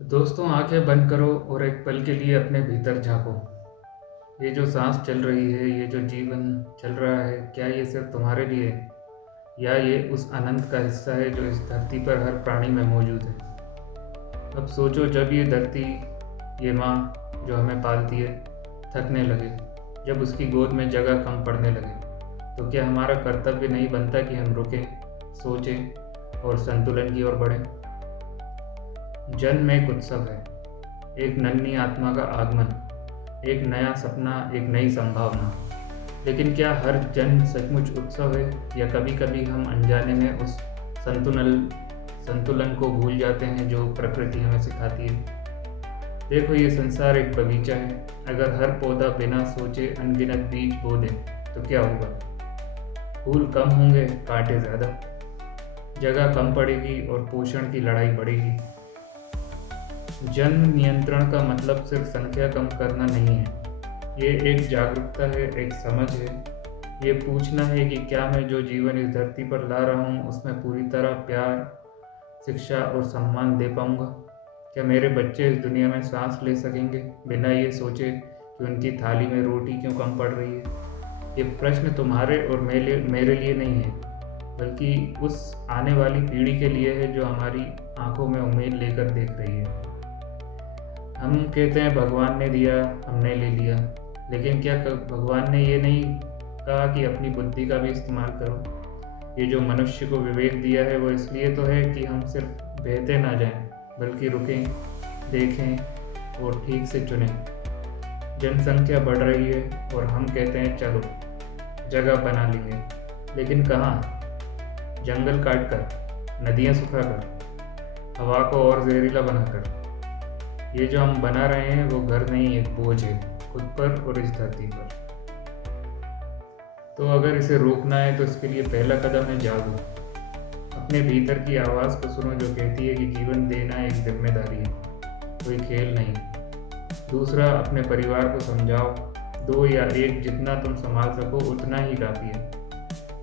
दोस्तों, आंखें बंद करो और एक पल के लिए अपने भीतर झांको। ये जो सांस चल रही है, ये जो जीवन चल रहा है, क्या ये सिर्फ तुम्हारे लिए है या ये उस अनंत का हिस्सा है जो इस धरती पर हर प्राणी में मौजूद है। अब सोचो, जब ये धरती, ये माँ जो हमें पालती है, थकने लगे, जब उसकी गोद में जगह कम पड़ने लगे, तो क्या हमारा कर्तव्य नहीं बनता कि हम रुकें, सोचें और संतुलन की ओर बढ़ें। जन्म एक उत्सव है, एक नन्ही आत्मा का आगमन, एक नया सपना, एक नई संभावना। लेकिन क्या हर जन्म सचमुच उत्सव है या कभी कभी हम अनजाने में उस संतुलन संतुलन को भूल जाते हैं जो प्रकृति हमें सिखाती है। देखो, ये संसार एक बगीचा है। अगर हर पौधा बिना सोचे अनगिनत बीज बो दे तो क्या होगा? फूल कम होंगे, कांटे ज़्यादा, जगह कम पड़ेगी और पोषण की लड़ाई बढ़ेगी। जन्म नियंत्रण का मतलब सिर्फ संख्या कम करना नहीं है। ये एक जागरूकता है, एक समझ है। ये पूछना है कि क्या मैं जो जीवन इस धरती पर ला रहा हूँ उसमें पूरी तरह प्यार, शिक्षा और सम्मान दे पाऊँगा। क्या मेरे बच्चे इस दुनिया में सांस ले सकेंगे बिना ये सोचे कि उनकी थाली में रोटी क्यों कम पड़ रही है? ये प्रश्न तुम्हारे और मेरे लिए नहीं है, बल्कि उस आने वाली पीढ़ी के लिए है जो हमारी आंखों में उम्मीद लेकर देख रही है। हम कहते हैं भगवान ने दिया, हमने ले लिया, लेकिन क्या भगवान ने ये नहीं कहा कि अपनी बुद्धि का भी इस्तेमाल करो? ये जो मनुष्य को विवेक दिया है वो इसलिए तो है कि हम सिर्फ बहते ना जाएं, बल्कि रुकें, देखें और ठीक से चुनें। जनसंख्या बढ़ रही है और हम कहते हैं चलो जगह बना लेंगे, लेकिन कहाँ? जंगल काट कर, नदियाँ सुखा कर, हवा को और जहरीला बनाकर। ये जो हम बना रहे हैं वो घर नहीं, एक बोझ है, खुद पर और इस धरती पर। तो अगर इसे रोकना है तो इसके लिए पहला कदम है जागो। अपने भीतर की आवाज़ को सुनो जो कहती है कि जीवन देना एक जिम्मेदारी है, कोई खेल नहीं। दूसरा, अपने परिवार को समझाओ, दो या एक, जितना तुम संभाल सको उतना ही काफ़ी है।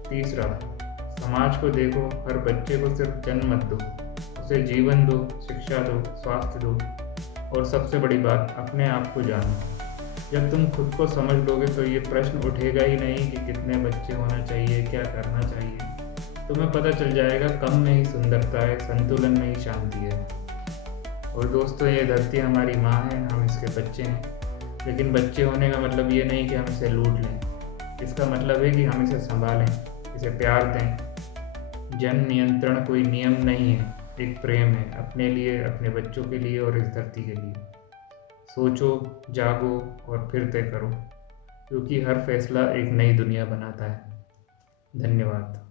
तीसरा, समाज को देखो, हर बच्चे को सिर्फ जन्म मत दो, उसे जीवन दो, शिक्षा दो, स्वास्थ्य दो और सबसे बड़ी बात, अपने आप को जानो। जब तुम खुद को समझ लोगे तो ये प्रश्न उठेगा ही नहीं कि कितने बच्चे होना चाहिए, क्या करना चाहिए। तुम्हें पता चल जाएगा, कम में ही सुंदरता है, संतुलन में ही शांति है। और दोस्तों, ये धरती हमारी माँ है, हम इसके बच्चे हैं। लेकिन बच्चे होने का मतलब ये नहीं कि हम इसे लूट लें। इसका मतलब है कि हम इसे संभालें, इसे प्यार दें। जन नियंत्रण कोई नियम नहीं है, एक प्रेम है, अपने लिए, अपने बच्चों के लिए और इस धरती के लिए। सोचो, जागो और फिर तय करो, क्योंकि हर फैसला एक नई दुनिया बनाता है। धन्यवाद।